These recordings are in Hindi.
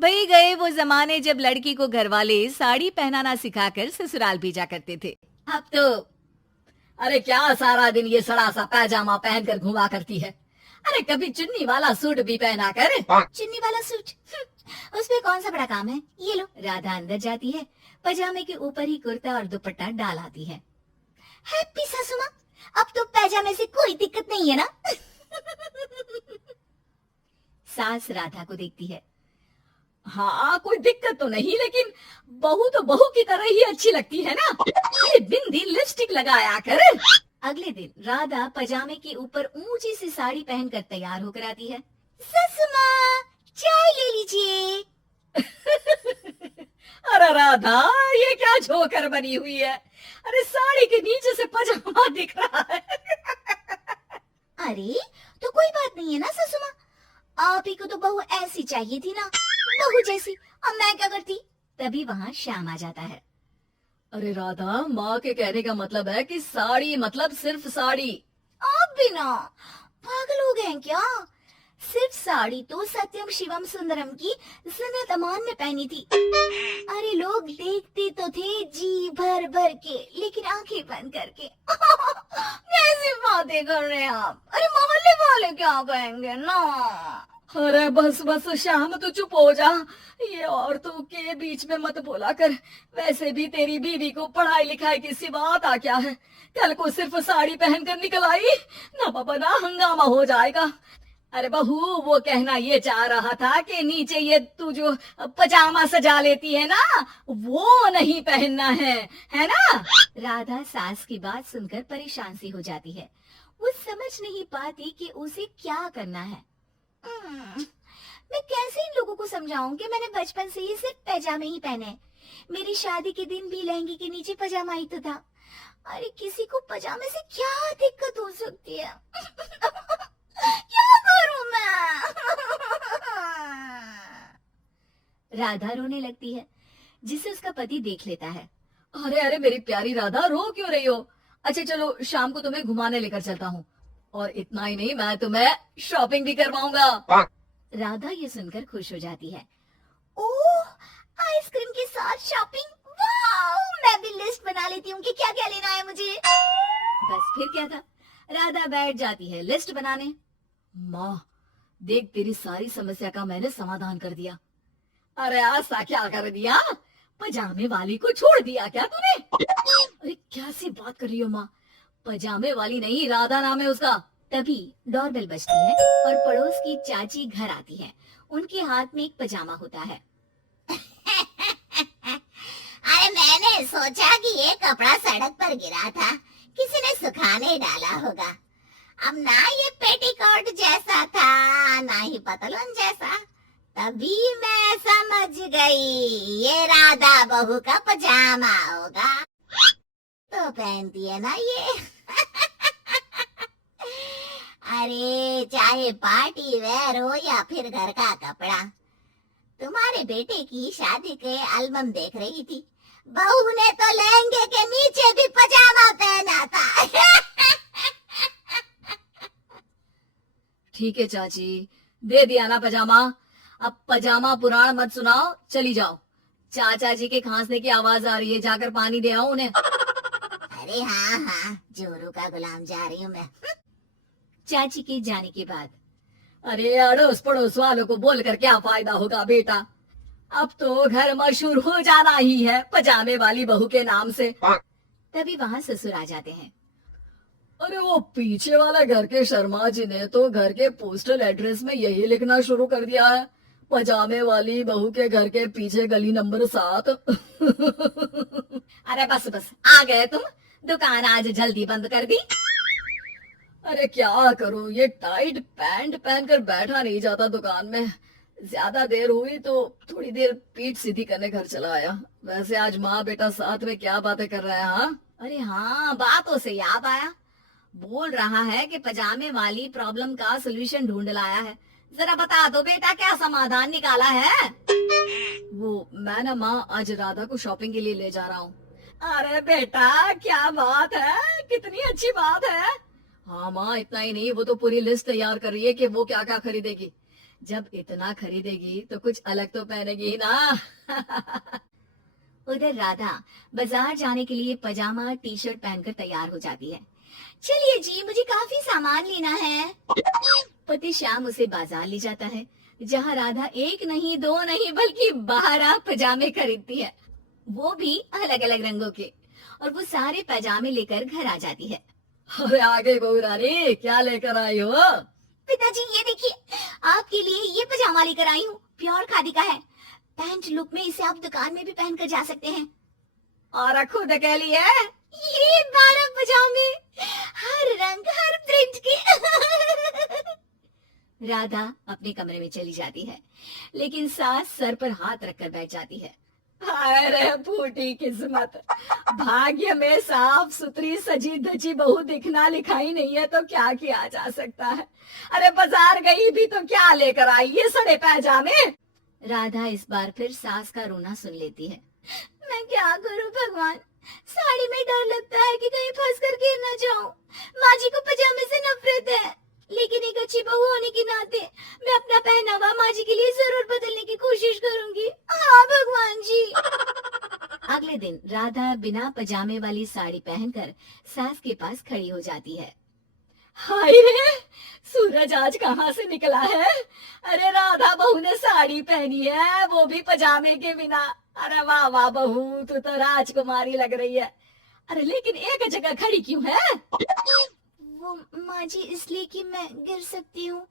वही गए वो जमाने जब लड़की को घरवाले साड़ी पहनाना सिखाकर ससुराल भेजा करते थे। अब तो अरे क्या सारा दिन ये सड़ा सा पैजामा पहनकर घुमा करती है। अरे कभी चुन्नी वाला सूट भी पहना कर। चुन्नी वाला सूट उसमें कौन सा बड़ा काम है। ये लो। राधा अंदर जाती है, पजामे के ऊपर ही कुर्ता और दुपट्टा डाल आती है। हैप्पी सासू माँ, अब तो पैजामे से कोई दिक्कत नहीं है ना। सास राधा को देखती है। हाँ कोई दिक्कत तो नहीं, लेकिन बहू तो बहू की तरह ही अच्छी लगती है ना। ये बिंदी लिपस्टिक लगाया कर। अगले दिन राधा पजामे के ऊपर ऊंची सी साड़ी पहनकर तैयार होकर आती है। ससु माँ, चाय ले लीजिए। अरे राधा, ये क्या झोकर बनी हुई है। अरे साड़ी के नीचे से पजामा दिख रहा है। अरे तो कोई बात नहीं है ना ससु माँ, आप ही को तो बहू ऐसी चाहिए थी ना, बहू जैसी। अब मैं क्या करती। तभी वहाँ श्याम आ जाता है। अरे राधा, माँ के कहने का मतलब है कि साड़ी मतलब सिर्फ साड़ी। आप भी ना पागल हो गए क्या। सिर्फ साड़ी तो सत्यम शिवम सुंदरम की जिन्नत अमान ने पहनी थी। अरे लोग देखते तो थे जी भर भर के, लेकिन आंखें बंद करके। कैसी बातें कर रहे हैं आप। अरे मोहल्ले वाले क्या कहेंगे ना। अरे बस बस श्याम, तो चुप हो जा। ये औरतों के बीच में मत बोला कर। वैसे भी तेरी बीवी को पढ़ाई लिखाई की सिवा आता क्या है। कल को सिर्फ साड़ी पहनकर निकल आई ना बाबा ना हंगामा हो जाएगा। अरे बहू, वो कहना ये चाह रहा था कि नीचे ये तू जो पजामा सजा लेती है ना, वो नहीं पहनना है ना। राधा सास की बात सुनकर परेशान सी हो जाती है। वो समझ नहीं पाती कि उसे क्या करना है। मैं कैसे इन लोगों को समझाऊं कि मैंने बचपन से ही सिर्फ पैजामे ही पहने। मेरी शादी के दिन भी लहंगे के नीचे पजामा ही तो था। अरे किसी को पजामे से क्या दिक्कत हो सकती है। क्या करूं मैं। राधा रोने लगती है, जिसे उसका पति देख लेता है। अरे अरे मेरी प्यारी राधा, रो क्यों रही हो। अच्छा चलो, शाम को तुम्हें घुमाने लेकर चलता हूँ, और इतना ही नहीं, मैं तुम्हें शॉपिंग भी करवाऊंगा। राधा ये सुनकर खुश हो जाती है। ओह, आइसक्रीम के साथ शॉपिंग, वाह। मैं भी लिस्ट बना लेती हूँ कि क्या क्या लेना है मुझे। बस फिर क्या था, राधा बैठ जाती है लिस्ट बनाने। माँ देख, तेरी सारी समस्या का मैंने समाधान कर दिया। अरे ऐसा क्या कर दिया, पजामे वाली को छोड़ दिया क्या तूने। अरे क्या सी बात कर रही हो माँ, पजामे वाली नहीं, राधा नाम है उसका। तभी डोरबेल बजती है और पड़ोस की चाची घर आती है। उनके हाथ में एक पजामा होता है। अरे मैंने सोचा कि ये कपड़ा सड़क पर गिरा था, किसी ने सुखाने डाला होगा। अब ना ये पेटीकोट जैसा था, ना ही पतलून जैसा। तभी मैं समझ गई ये राधा बहू का पजामा होगा। तो पहनती है ना ये। अरे चाहे पार्टी वेयर हो या फिर घर का कपड़ा। तुम्हारे बेटे की शादी के एल्बम देख रही थी, बहू ने तो लहंगे के नीचे भी पजामा पहना था। ठीक है चाची, दे दिया ना पजामा। अब पजामा पुराण मत सुनाओ, चली जाओ। चाचा जी के खांसने की आवाज आ रही है, जाकर पानी दे आओ उन्हें। अरे हाँ हाँ, जोरू का गुलाम जा रही हूँ मैं। चाची के जाने के बाद, अरे अड़ोस पड़ोस वालों को बोलकर क्या फायदा होगा बेटा। अब तो घर मशहूर हो जाना ही है पजामे वाली बहू के नाम से। तभी वहाँ ससुर आ जाते हैं। अरे वो पीछे वाले घर के शर्मा जी ने तो घर के पोस्टल एड्रेस में यही लिखना शुरू कर दिया है, पजामे वाली बहू के घर के पीछे गली नंबर 7। अरे बस बस, आ गए तुम। दुकान आज जल्दी बंद कर दी। अरे क्या करूं, ये टाइट पैंट पहनकर बैठा नहीं जाता दुकान में। ज्यादा देर हुई तो थोड़ी देर पीठ सीधी करने घर चला आया। वैसे आज माँ बेटा साथ में क्या बातें कर रहे हैं। हाँ अरे हाँ, बातों से याद आया, बोल रहा है कि पजामे वाली प्रॉब्लम का सोल्यूशन ढूंढ लाया है। जरा बता दो बेटा, क्या समाधान निकाला है। वो मैं ना माँ आज राधा को शॉपिंग के लिए ले जा रहा हूँ। अरे बेटा क्या बात है, कितनी अच्छी बात है। हाँ माँ, इतना ही नहीं, वो तो पूरी लिस्ट तैयार कर रही है कि वो क्या क्या खरीदेगी। जब इतना खरीदेगी तो कुछ अलग तो पहनेगी ही ना। उधर राधा बाजार जाने के लिए पजामा टी शर्ट पहनकर तैयार हो जाती है। चलिए जी, मुझे काफी सामान लेना है। पति श्याम उसे बाजार ले जाता है, जहाँ राधा एक नहीं दो नहीं बल्कि 12 पजामे खरीदती है, वो भी अलग अलग रंगों के। और वो सारे पजामे लेकर घर आ जाती है। अरे आ गई बहू रानी, क्या लेकर आई हो? पिताजी ये देखिए, आपके लिए ये पजामा लेकर आई हूँ, प्योर खादी का है। पैंट लुक में इसे आप दुकान में भी पहनकर जा सकते हैं। और खुद के लिए ये 12 पजामे, हर रंग हर प्रिंट के। राधा अपने कमरे में चली जाती है, लेकिन सास सर पर हाथ रखकर बैठ जाती है। अरे फूटी किस्मत, भाग्य में साफ सुथरी सजी धजी बहू दिखना लिखाई नहीं है तो क्या किया जा सकता है। अरे बाजार गई भी तो क्या लेकर आई ये सड़े पैजामे। राधा इस बार फिर सास का रोना सुन लेती है। मैं क्या करूं भगवान, साड़ी में डर लगता है कि कहीं फंस कर गिर न जाऊं। माँ जी को पजामे से नफरत है, लेकिन एक अच्छी बहू होने के नाते मैं अपना पहनावा माँ जी के लिए जरूर बदलने की कोशिश करूंगी। हाँ भगवान जी। अगले दिन राधा बिना पजामे वाली साड़ी पहनकर सास के पास खड़ी हो जाती है। हाय रे, सूरज आज कहाँ से निकला है? अरे राधा बहू ने साड़ी पहनी है, वो भी पजामे के बिना। अरे वाह वाह बहू, तू तो राजकुमारी लग रही है। अरे लेकिन एक जगह खड़ी क्यों है? वो माँ जी इसलिए कि मैं गिर सकती हूँ।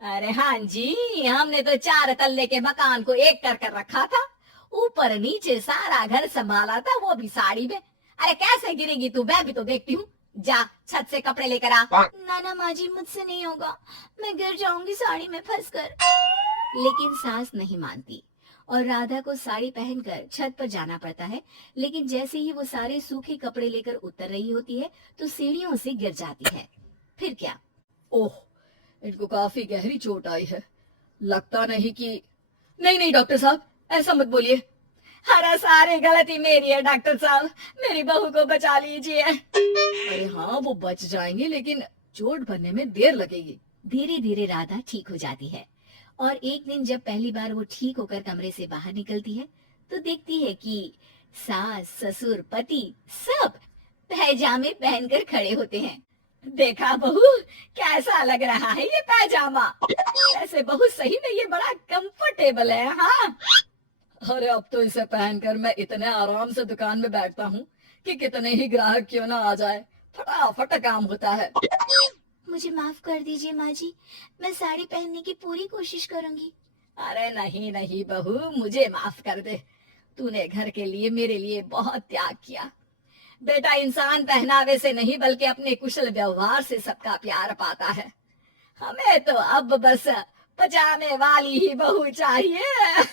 अरे हाँ जी, हमने तो 4 तल्ले के मकान को एक कर रखा था, ऊपर नीचे सारा घर संभाला था, वो भी साड़ी में। अरे कैसे गिरेगी तू, मैं भी तो देखती हूँ। जा छत से कपड़े लेकर आ। ना माँ जी, मुझसे नहीं होगा, मैं गिर जाऊंगी साड़ी में फंसकर। लेकिन सास नहीं मानती और राधा को साड़ी पहनकर छत पर जाना पड़ता है। लेकिन जैसे ही वो सारे सूखे कपड़े लेकर उतर रही होती है तो सीढ़ियों से गिर जाती है। फिर क्या? ओह, इनको काफी गहरी चोट आई है, लगता नहीं कि। नहीं नहीं डॉक्टर साहब, ऐसा मत बोलिए। अरे सारी गलती मेरी है डॉक्टर साहब, मेरी बहू को बचा लीजिए। अरे हाँ, वो बच जाएंगे, लेकिन चोट भरने में देर लगेगी। धीरे धीरे राधा ठीक हो जाती है और एक दिन जब पहली बार वो ठीक होकर कमरे से बाहर निकलती है तो देखती है कि सास ससुर पति सब पैजामे पहनकर खड़े होते हैं। देखा बहू, कैसा लग रहा है ये पैजामा? ऐसे बहू सही में ये बड़ा कंफर्टेबल है। हाँ, अरे अब तो इसे पहनकर मैं इतने आराम से दुकान में बैठता हूँ कि कितने ही ग्राहक क्यों ना आ जाए, फटाफट काम होता है। मुझे माफ कर दीजिए माँ जी, मैं साड़ी पहनने की पूरी कोशिश करूंगी। अरे नहीं नहीं बहू, मुझे माफ कर दे, तूने घर के लिए मेरे लिए बहुत त्याग किया। बेटा, इंसान पहनावे से नहीं बल्कि अपने कुशल व्यवहार से सबका प्यार पाता है। हमें तो अब बस पजामे वाली ही बहू चाहिए।